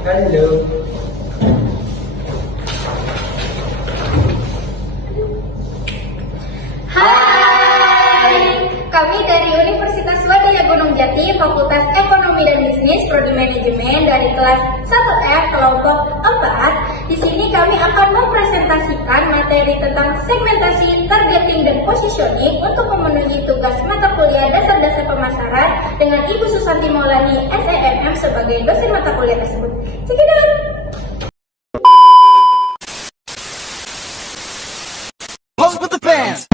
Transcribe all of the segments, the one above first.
Halo. Hai, kami dari Universitas Wadaya Gunung Jati, Fakultas Ekonomi dan Bisnis, Prodi Manajemen dari kelas 1F kelompok 4. Di sini kami akan mempresentasikan materi tentang segmentasi, targeting, dan positioning untuk memenuhi tugas mata kuliah dasar-dasar pemasaran dengan Ibu Susanti Maulani, SEMM sebagai dosen mata kuliah tersebut. Check it out! Pose with the fans.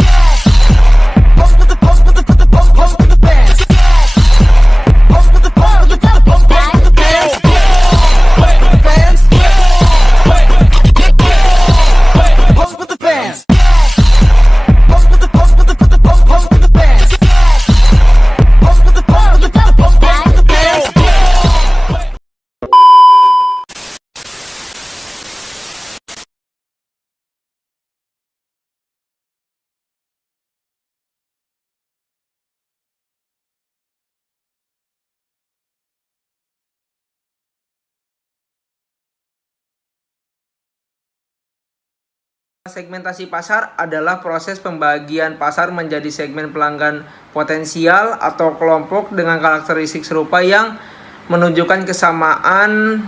Segmentasi pasar adalah proses pembagian pasar menjadi segmen pelanggan potensial atau kelompok dengan karakteristik serupa yang menunjukkan kesamaan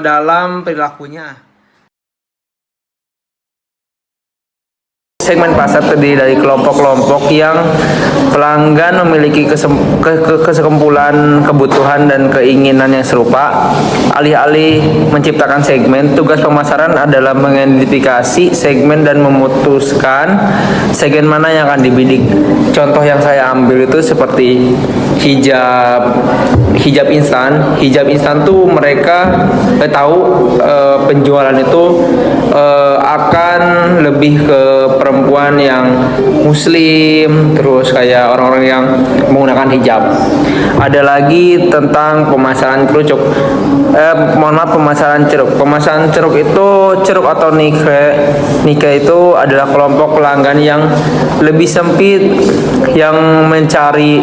dalam perilakunya. Segmen pasar terdiri dari kelompok-kelompok yang pelanggan memiliki kesekumpulan kebutuhan dan keinginan yang serupa. Alih-alih menciptakan segmen, tugas pemasaran adalah mengidentifikasi segmen dan memutuskan segmen mana yang akan dibidik. Contoh yang saya ambil itu seperti hijab instan. Hijab instan tuh mereka tahu penjualan itu akan lebih ke perempuan yang muslim, terus kayak orang-orang yang menggunakan hijab. Ada lagi tentang pemasaran kerucuk. Pemasaran ceruk. Pemasaran ceruk itu ceruk atau nike itu adalah kelompok pelanggan yang lebih sempit yang mencari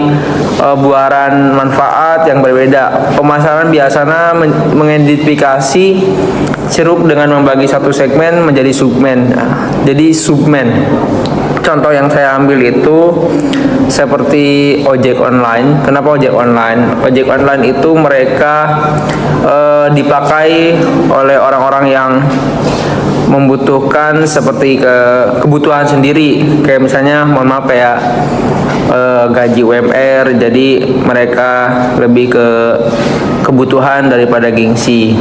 buaran manfaat yang berbeda. Pemasaran biasanya mengidentifikasi ceruk dengan membagi satu segmen menjadi submen. Contoh yang saya ambil itu seperti ojek online. Kenapa ojek online? Ojek online itu mereka dipakai oleh orang-orang yang membutuhkan seperti kebutuhan sendiri. Kayak misalnya kayak gaji UMR, jadi mereka lebih ke kebutuhan daripada gengsi.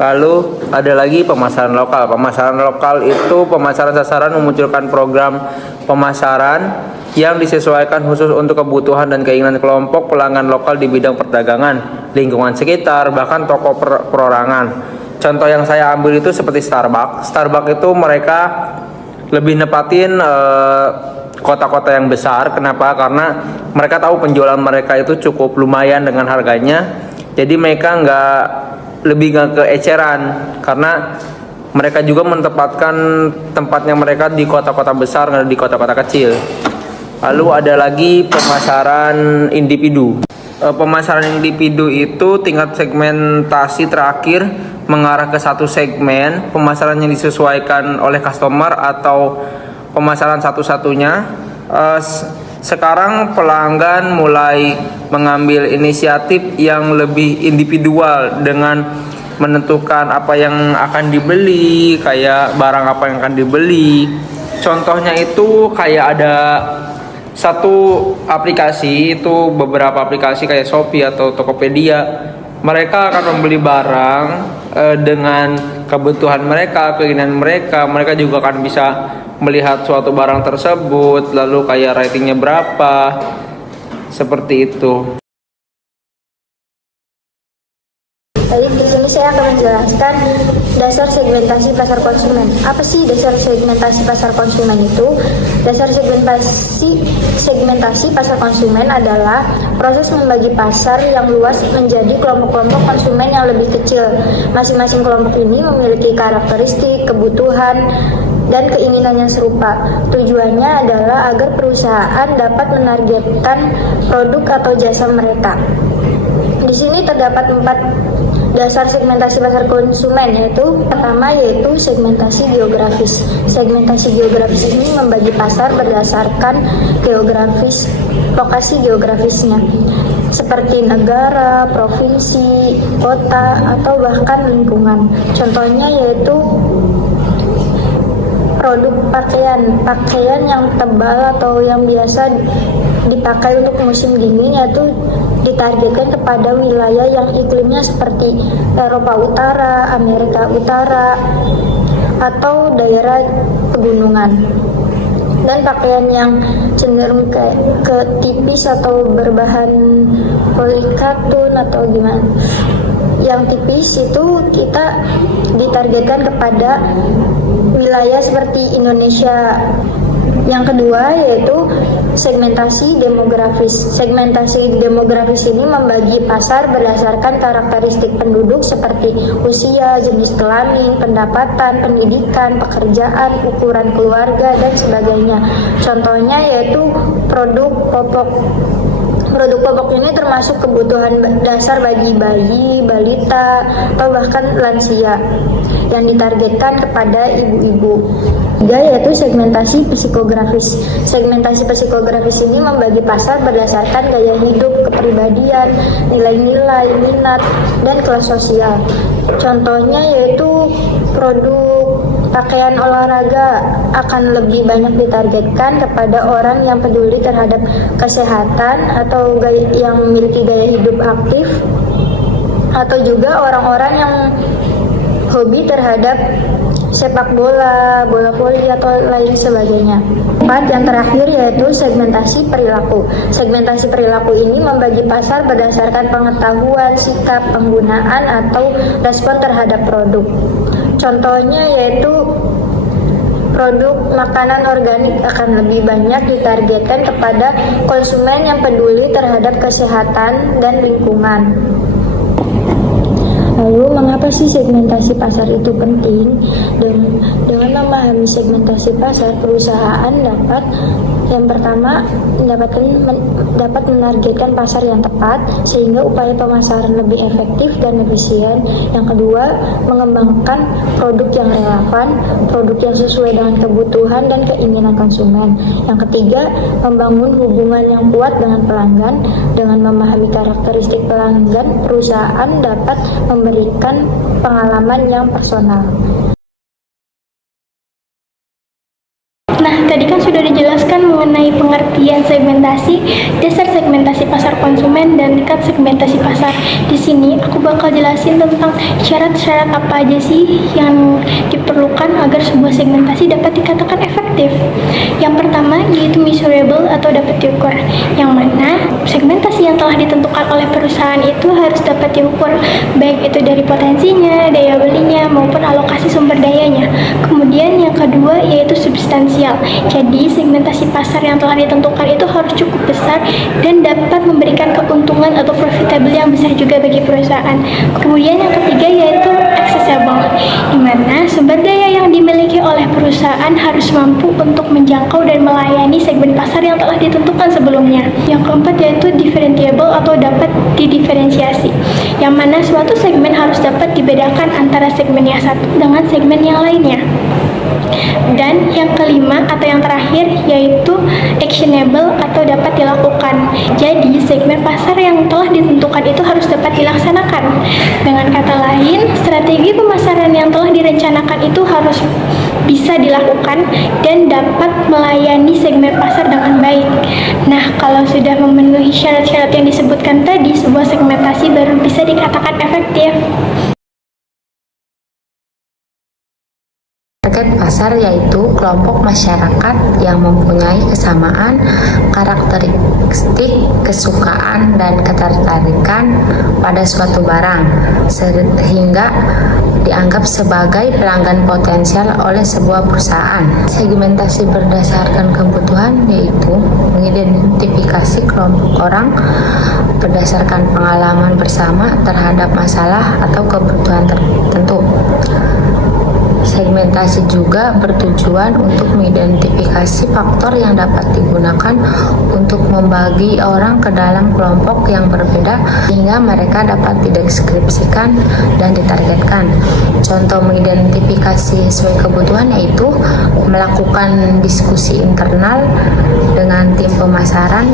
Lalu ada lagi pemasaran lokal. Pemasaran lokal itu pemasaran sasaran memunculkan program pemasaran yang disesuaikan khusus untuk kebutuhan dan keinginan kelompok pelanggan lokal di bidang perdagangan, lingkungan sekitar, bahkan toko perorangan. Contoh yang saya ambil itu seperti Starbucks. Starbucks itu mereka lebih nepatin kota-kota yang besar. Kenapa? Karena mereka tahu penjualan mereka itu cukup lumayan dengan harganya. Jadi mereka nggak keeceran, karena mereka juga menempatkan tempatnya mereka di kota-kota besar, nggak di kota-kota kecil. Lalu ada lagi pemasaran individu. Pemasaran individu itu tingkat segmentasi terakhir mengarah ke satu segmen pemasaran yang disesuaikan oleh customer atau pemasaran satu-satunya. Sekarang pelanggan mulai mengambil inisiatif yang lebih individual dengan menentukan apa yang akan dibeli, kayak barang apa yang akan dibeli. Contohnya itu kayak ada satu aplikasi, itu beberapa aplikasi kayak Shopee atau Tokopedia. Mereka akan membeli barang dengan kebutuhan mereka, keinginan mereka. Mereka juga akan bisa melihat suatu barang tersebut, lalu kayak ratingnya berapa, seperti itu. Baik, di sini saya akan menjelaskan dasar segmentasi pasar konsumen. Apa sih dasar segmentasi pasar konsumen itu? Dasar segmentasi pasar konsumen adalah proses membagi pasar yang luas menjadi kelompok-kelompok konsumen yang lebih kecil. Masing-masing kelompok ini memiliki karakteristik, kebutuhan, dan keinginan yang serupa. Tujuannya adalah agar perusahaan dapat menargetkan produk atau jasa mereka. Di sini terdapat 4 Dasar segmentasi pasar konsumen pertama yaitu segmentasi geografis. Segmentasi geografis ini membagi pasar berdasarkan lokasi geografisnya, seperti negara, provinsi, kota, atau bahkan lingkungan. Contohnya yaitu produk pakaian yang tebal atau yang biasa dipakai untuk musim dingin, yaitu ditargetkan kepada wilayah yang iklimnya seperti Eropa Utara, Amerika Utara, atau daerah pegunungan. Dan pakaian yang cenderung ke tipis atau berbahan polikatun atau gimana, yang tipis itu kita ditargetkan kepada wilayah seperti Indonesia. Yang kedua yaitu segmentasi demografis. Segmentasi demografis ini membagi pasar berdasarkan karakteristik penduduk seperti usia, jenis kelamin, pendapatan, pendidikan, pekerjaan, ukuran keluarga, dan sebagainya. Contohnya yaitu produk popok. Produk popok ini termasuk kebutuhan dasar bagi bayi, balita, atau bahkan lansia yang ditargetkan kepada ibu-ibu. Tiga yaitu segmentasi psikografis. Segmentasi psikografis ini membagi pasar berdasarkan gaya hidup, kepribadian, nilai-nilai, minat, dan kelas sosial. Contohnya yaitu produk pakaian olahraga akan lebih banyak ditargetkan kepada orang yang peduli terhadap kesehatan atau yang memiliki gaya hidup aktif, atau juga orang-orang yang hobi terhadap sepak bola, bola voli, atau lain sebagainya. Yang terakhir yaitu segmentasi perilaku. Segmentasi perilaku ini membagi pasar berdasarkan pengetahuan, sikap, penggunaan, atau respon terhadap produk. Contohnya yaitu produk makanan organik akan lebih banyak ditargetkan kepada konsumen yang peduli terhadap kesehatan dan lingkungan. Lalu, mengapa sih segmentasi pasar itu penting? Dengan memahami segmentasi pasar, perusahaan dapat yang pertama dapat menargetkan pasar yang tepat sehingga upaya pemasaran lebih efektif dan efisien. Yang kedua, mengembangkan produk yang relevan, produk yang sesuai dengan kebutuhan dan keinginan konsumen. Yang ketiga, membangun hubungan yang kuat dengan pelanggan. Dengan memahami karakteristik pelanggan, perusahaan dapat memberikan pengalaman yang personal. Nah, tadi kan sudah dijelaskan mengenai pengertian segmentasi, dasar segmentasi pasar konsumen, dan tingkat segmentasi pasar. Di sini aku bakal jelasin tentang syarat-syarat apa aja sih yang diperlukan agar sebuah segmentasi dapat dikatakan efektif. Yang pertama yaitu measurable atau dapat diukur, yang mana segmentasi yang telah ditentukan oleh perusahaan itu harus dapat diukur, baik itu dari potensinya, daya belinya, maupun alokasi sumber dayanya. Kemudian yang kedua yaitu substansial. Jadi segmentasi pasar yang telah ditentukan itu harus cukup besar dan dapat memberikan keuntungan atau profitable yang besar juga bagi perusahaan. Kemudian yang ketiga yaitu accessible, di mana sumber daya yang dimiliki oleh perusahaan harus mampu untuk menjangkau dan melayani segmen pasar yang telah ditentukan sebelumnya. Yang keempat yaitu differentiable atau dapat didiferensiasi, yang mana suatu segmen harus dapat dibedakan antara segmen yang satu dengan segmen yang lainnya. Dan yang kelima atau yang terakhir yaitu actionable atau dapat dilakukan. Jadi segmen pasar yang telah ditentukan itu harus dapat dilaksanakan. Dengan kata lain, strategi pemasaran yang telah direncanakan itu harus bisa dilakukan dan dapat melayani segmen pasar dengan baik. Nah, kalau sudah memenuhi syarat-syarat yang disebutkan tadi, sebuah segmentasi baru bisa dikatakan efektif. Target pasar yaitu kelompok masyarakat yang mempunyai kesamaan karakteristik, kesukaan, dan ketertarikan pada suatu barang sehingga dianggap sebagai pelanggan potensial oleh sebuah perusahaan. Segmentasi berdasarkan kebutuhan yaitu mengidentifikasi kelompok orang berdasarkan pengalaman bersama terhadap masalah atau kebutuhan tertentu. Segmentasi segmentasi juga bertujuan untuk mengidentifikasi faktor yang dapat digunakan untuk membagi orang ke dalam kelompok yang berbeda sehingga mereka dapat dideskripsikan dan ditargetkan. Contoh mengidentifikasi sesuai kebutuhan yaitu melakukan diskusi internal dengan tim pemasaran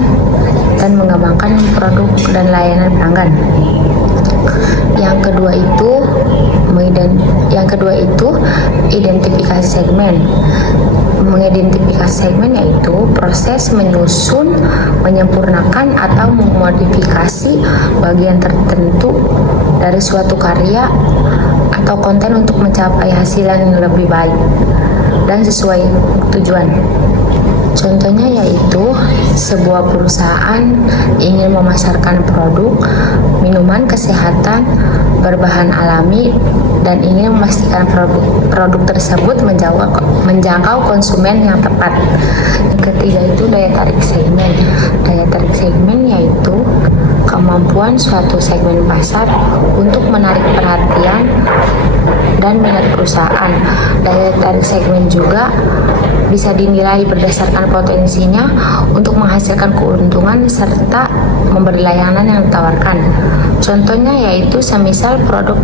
dan mengembangkan produk dan layanan pelanggan. Yang kedua itu identifikasi segmen. Mengidentifikasi segmen yaitu proses menyusun, menyempurnakan atau memodifikasi bagian tertentu dari suatu karya atau konten untuk mencapai hasil yang lebih baik dan sesuai tujuan. Contohnya yaitu sebuah perusahaan ingin memasarkan produk minuman kesehatan berbahan alami dan ingin memastikan produk tersebut menjangkau konsumen yang tepat. Yang ketiga itu daya tarik segmen. Daya tarik segmen yaitu kemampuan suatu segmen pasar untuk menarik perhatian dan minat perusahaan. Daya tarik segmen juga bisa dinilai berdasarkan potensinya untuk menghasilkan keuntungan serta memberi layanan yang ditawarkan. Contohnya yaitu semisal produk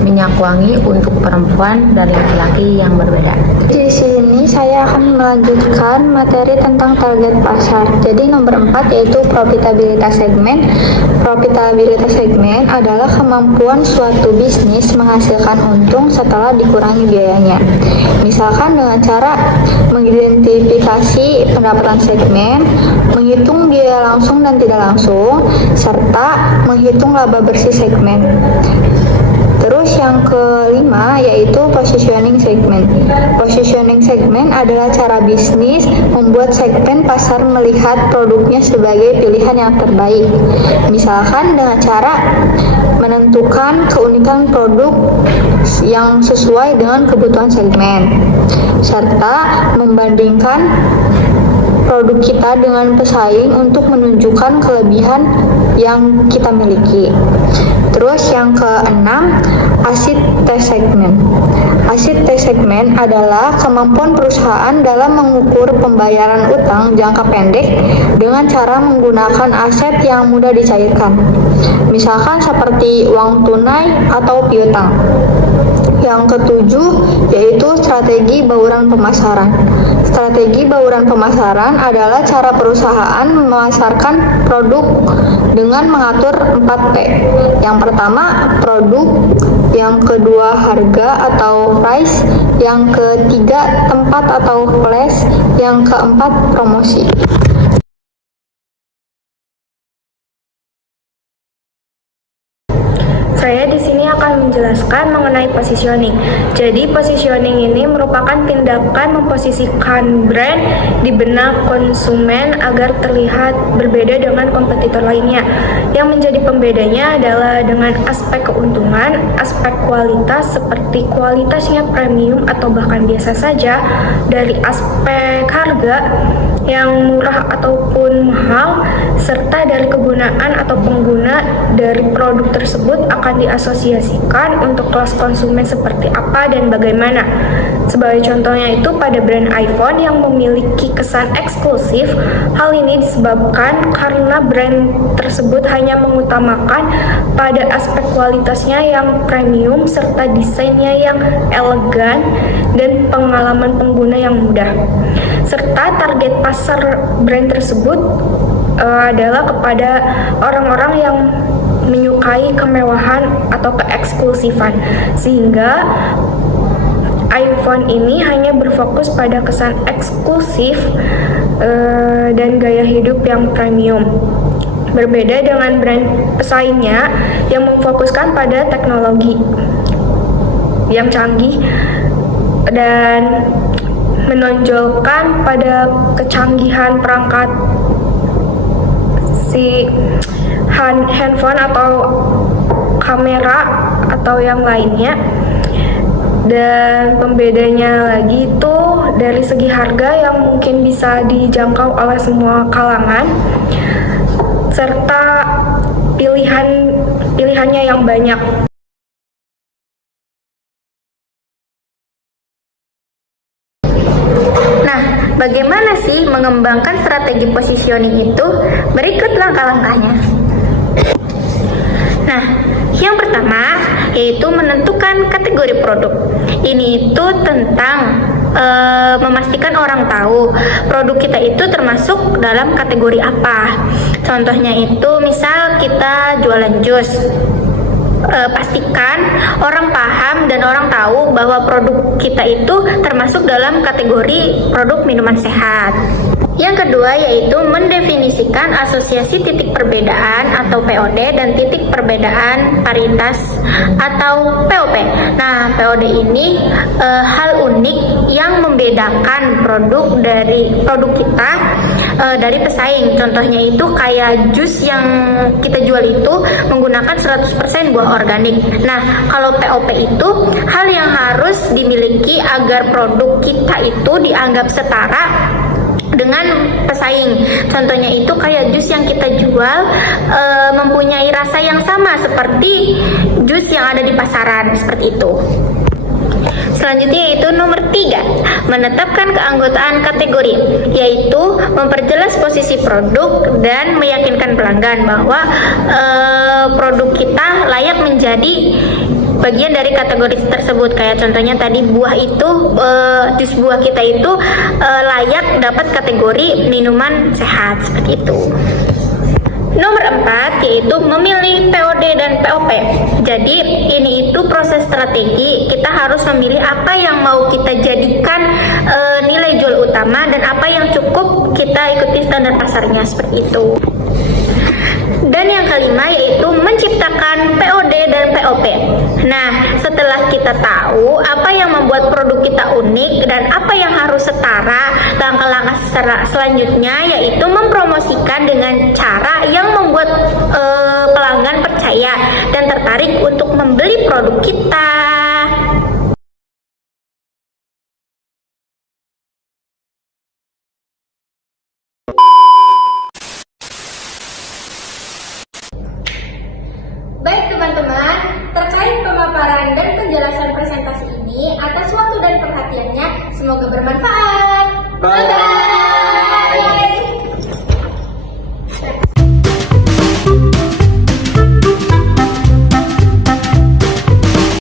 minyak wangi untuk perempuan dan laki-laki yang berbeda. Di sini saya akan melanjutkan materi tentang target pasar. Jadi nomor 4 yaitu profitabilitas segmen. Profitabilitas segmen adalah kemampuan suatu bisnis menghasilkan untung setelah dikurangi biayanya. Misalkan dengan cara mengidentifikasi pendapatan segmen, menghitung biaya langsung dan tidak langsung, serta menghitung laba bersih segmen. Terus yang kelima yaitu positioning segmen. Positioning segmen adalah cara bisnis membuat segmen pasar melihat produknya sebagai pilihan yang terbaik. Misalkan dengan cara menentukan keunikan produk yang sesuai dengan kebutuhan segmen, serta membandingkan produk kita dengan pesaing untuk menunjukkan kelebihan yang kita miliki. Terus yang keenam, acid test segment. Acid test segment adalah kemampuan perusahaan dalam mengukur pembayaran utang jangka pendek dengan cara menggunakan aset yang mudah dicairkan. Misalkan seperti uang tunai atau piutang. Yang ketujuh yaitu strategi bauran pemasaran. Strategi bauran pemasaran adalah cara perusahaan memasarkan produk dengan mengatur 4P. Yang pertama, produk. Yang kedua, harga atau price. Yang ketiga, tempat atau place. Yang keempat, promosi. Saya di sini akan menjelaskan mengenai positioning. Jadi, positioning ini merupakan tindakan memposisikan brand di benak konsumen agar terlihat berbeda dengan kompetitor lainnya. Yang menjadi pembedanya adalah dengan aspek keuntungan, aspek kualitas seperti kualitasnya premium atau bahkan biasa saja, dari aspek harga yang murah ataupun mahal, serta dari kegunaan atau pengguna dari produk tersebut akan diasosiasikan untuk kelas konsumen seperti apa dan bagaimana. Sebagai contohnya itu pada brand iPhone yang memiliki kesan eksklusif, hal ini disebabkan karena brand tersebut hanya mengutamakan pada aspek kualitasnya yang premium serta desainnya yang elegan dan pengalaman pengguna yang mudah. Serta target pasar brand tersebut adalah kepada orang-orang yang menyukai kemewahan atau keeksklusifan, sehingga iPhone ini hanya berfokus pada kesan eksklusif dan gaya hidup yang premium. Berbeda dengan brand pesaingnya yang memfokuskan pada teknologi yang canggih dan menonjolkan pada kecanggihan perangkat si handphone atau kamera atau yang lainnya. Dan pembedanya lagi itu dari segi harga yang mungkin bisa dijangkau oleh semua kalangan, serta pilihannya yang banyak. mengembangkan strategi positioning itu, berikut langkah-langkahnya. Nah, yang pertama yaitu menentukan kategori produk. Ini itu tentang memastikan orang tahu produk kita itu termasuk dalam kategori apa. Contohnya itu misal kita jualan jus. Pastikan orang paham dan orang tahu bahwa produk kita itu termasuk dalam kategori produk minuman sehat. Yang kedua yaitu mendefinisikan asosiasi titik perbedaan atau POD dan titik perbedaan paritas atau POP. Nah, POD ini hal unik yang membedakan produk kita dari pesaing. Contohnya itu kayak jus yang kita jual itu menggunakan 100% buah organik. Nah, kalau POP itu hal yang harus dimiliki agar produk kita itu dianggap setara dengan pesaing. Contohnya itu kayak jus yang kita jual mempunyai rasa yang sama seperti jus yang ada di pasaran, seperti itu. Selanjutnya yaitu nomor 3, menetapkan keanggotaan kategori, yaitu memperjelas posisi produk dan meyakinkan pelanggan bahwa produk kita layak menjadi bagian dari kategori tersebut. Kayak contohnya tadi buah itu, jus buah kita itu layak dapat kategori minuman sehat, seperti itu. Nomor 4 yaitu memilih POD dan POP. Jadi ini itu proses strategi, kita harus memilih apa yang mau kita jadikan nilai jual utama dan apa yang cukup kita ikuti standar pasarnya, seperti itu. Dan yang kelima yaitu menciptakan POD dan POP. Nah, setelah kita tahu apa yang membuat produk kita unik dan apa yang harus setara, langkah-langkah selanjutnya yaitu mempromosikan dengan cara yang membuat pelanggan percaya dan tertarik untuk membeli produk kita. Baik teman-teman, terkait pemaparan dan penjelasan presentasi ini, atas waktu dan perhatiannya, semoga bermanfaat. Bye.